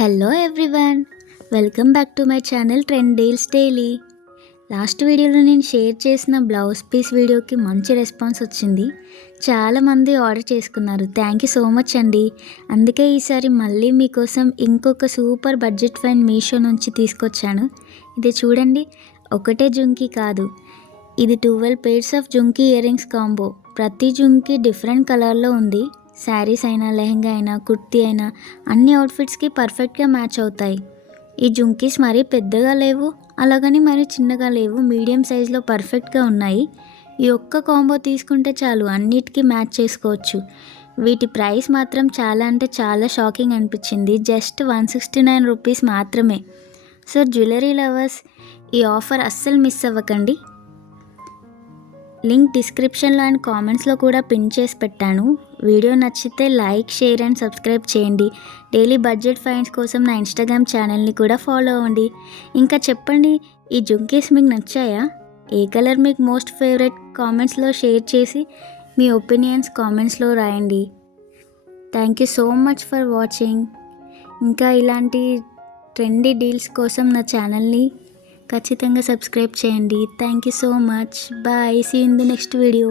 Hello everyone, welcome back to my channel trend deals daily. Last వీడియోలో నేను share చేసిన blouse piece వీడియోకి మంచి రెస్పాన్స్ వచ్చింది. చాలామంది ఆర్డర్ చేసుకున్నారు. థ్యాంక్ యూ సో మచ్ అండి. అందుకే ఈసారి మళ్ళీ మీకోసం ఇంకొక సూపర్ బడ్జెట్ ఫైన్ మీషో నుంచి తీసుకొచ్చాను. ఇది చూడండి, ఒకటే జుంకీ కాదు, ఇది 12 pairs of jhumki ear rings combo. ప్రతి జుంకీ డిఫరెంట్ కలర్లో ఉంది. శారీస్ అయినా, లెహంగా అయినా, కుర్తీ అయినా అన్ని అవుట్ఫిట్స్కి పర్ఫెక్ట్గా మ్యాచ్ అవుతాయి. ఈ జుంకీస్ మరీ పెద్దగా లేవు, అలాగని మరీ చిన్నగా లేవు, మీడియం సైజులో పర్ఫెక్ట్గా ఉన్నాయి. ఈ ఒక్క కాంబో తీసుకుంటే చాలు, అన్నిటికీ మ్యాచ్ చేసుకోవచ్చు. వీటి ప్రైస్ మాత్రం చాలా అంటే చాలా షాకింగ్ అనిపించింది. జస్ట్ 169 రూపీస్ మాత్రమే. సో జ్యువెలరీ లవర్స్, ఈ ఆఫర్ అస్సలు మిస్ అవ్వకండి. లింక్ డిస్క్రిప్షన్లో అండ్ కామెంట్స్లో కూడా పిన్ చేసి పెట్టాను. వీడియో నచ్చితే లైక్, షేర్ అండ్ సబ్స్క్రైబ్ చేయండి. డైలీ బడ్జెట్ ఫైండ్స్ కోసం నా ఇన్స్టాగ్రామ్ ఛానల్ని కూడా ఫాలో అవ్వండి. ఇంకా చెప్పండి, ఈ జుంకీస్ మీకు నచ్చాయా? ఏ కలర్ మీకు మోస్ట్ ఫేవరెట్? కామెంట్స్లో షేర్ చేసి మీ ఒపీనియన్స్ కామెంట్స్లో రాయండి. Thank you so much for watching. ఇంకా ఇలాంటి ట్రెండీ డీల్స్ కోసం నా ఛానల్ని ఖచ్చితంగా సబ్స్క్రైబ్ చేయండి. Thank you so much. Bye. See you in the next video.